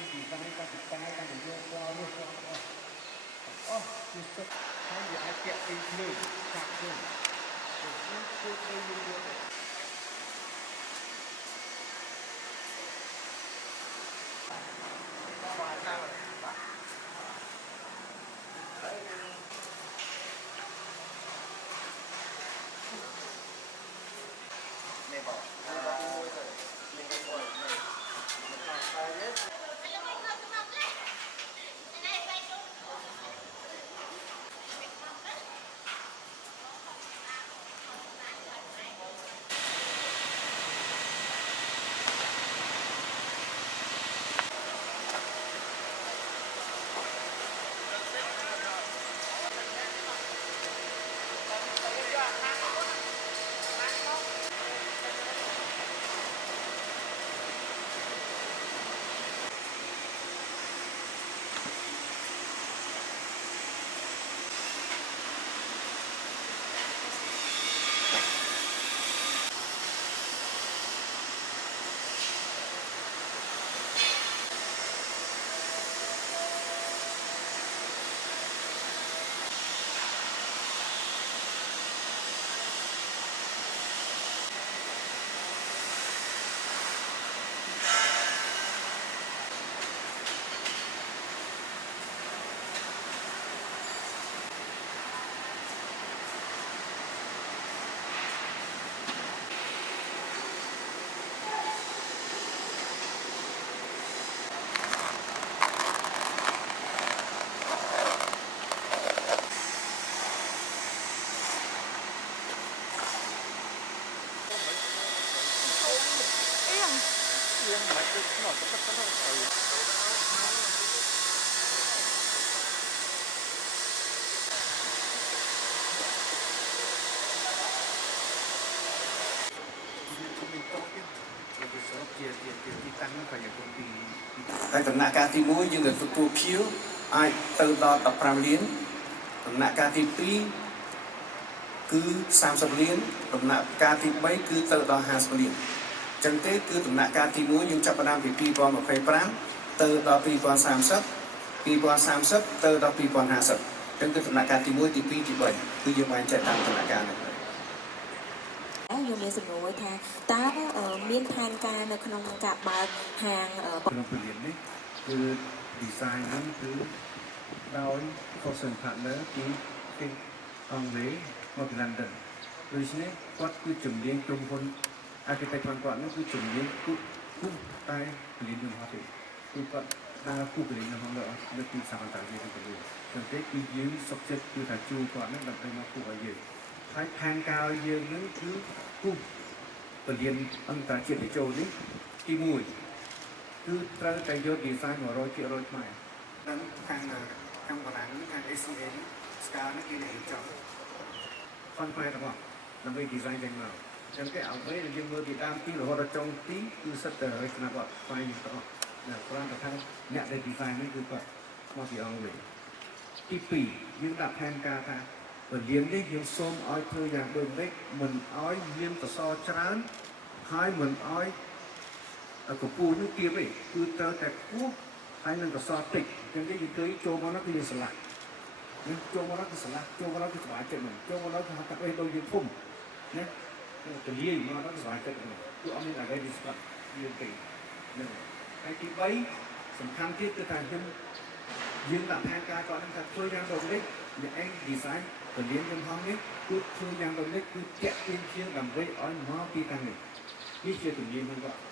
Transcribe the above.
ดีไซน์การติดตั้งการเรียนรอเรื่องอ๋อคือสักครั้งอย่างเก็บอีกหนึ่งฉากหนึ่งคือไปยืนเดียวไม่บอกยังไม่ได้หน่อยก็ต้องใส่ហើយដំណាក់កាលទី1យើងទទួល Q អាចទៅដល់15លានដំណាក់កាលទី2គឺ30លានដំណាក់កាលទី3គឺទៅដល់50លានអញ្ចឹងទេគឺដំណាក់កាលទី1យើងចាប់ផ្ដើមពី2025ទៅដល់2030 2030ទៅដល់2050អញ្ចឹងគឺដំណាក់កាលទី1ទី2ទី3គឺយើងបែងចែកតាមដំណាក់កាលនេះយើងមានសំណួរថាតើមានផែនការនៅក្នុងការបើកហាងក្នុងពលាននេះគឺ design ហ្នឹងគឺដោយ Fosun Partner ពីអង់គ្លេសមកពី London ដូច្នេះគាត់គឺជំនាញក្រុមហ៊ុន architect គាត់នោះគឺជំនាញគូតែពលាននឹងហត់ទេគឺគាត់ដើរគូពលាននឹងហត់លើពីសាកលវិទ្យាល័យទៅវិញចឹងទេគឺយើងសុខចិត្តគឺថាជួយគាត់ហ្នឹងដើម្បីមកគូឲ្យយើងហើយផែនការយើងនឹងគឺគូពលានអន្តរជាតិចូលនេះទី1គឺត្រូវតែយក design 100%ខ្មែរdanខាងបារាំងខាង SCA ស្កានេះគេនិយាយចំផងខ្មែរទាំងអស់ដើម្បី design ចេញមកចឹងគេអ្វីដែលយើងមើលពីដើមទីរហូតដល់ចុងទីគឺសិតតែ100ឆ្នាំគាត់ស្វែងទាំងអស់គ្រាន់តែថាអ្នកដែល design នេះគឺគាត់មកពីអង់គ្លេសទី2យើងដាក់ផែនការថាពលាននេះយើងសូមឲ្យធ្វើយ៉ាងដូចនេះមិនឲ្យមានសសរច្រើនហើយមិនឲ្យកម្ពស់នេះទៀតទេគឺត្រូវតែខ្ពស់ហើយនឹងកសលតិចអញ្ចឹងយើងទៅចូលមកនោះគឺយើងឆ្លាស់យើងចូលមកនោះគឺឆ្លាស់ចូលមកនោះគឺស្វាយចិត្តហ្នឹងចូលមកនោះគឺហៅថាដូចយើងភូមិណាទលាយមកនោះគឺស្វាយចិត្តហ្នឹងគឺអត់មានអ្វីនេះស្គាល់យើងទេហ្នឹងហើយទី3សំខាន់ទៀតគឺថាយើងដាក់ផែនការគាត់ហ្នឹងថាធ្វើយ៉ាងដូចនេះអ្នកឯង design ពលានយើងហងនេះគឺធ្វើយ៉ាងដូចនេះគឺតាក់ទាញជាងដើម្បីឲ្យមកពីខាងនេះនេះជាជំនាញរបស់គាត់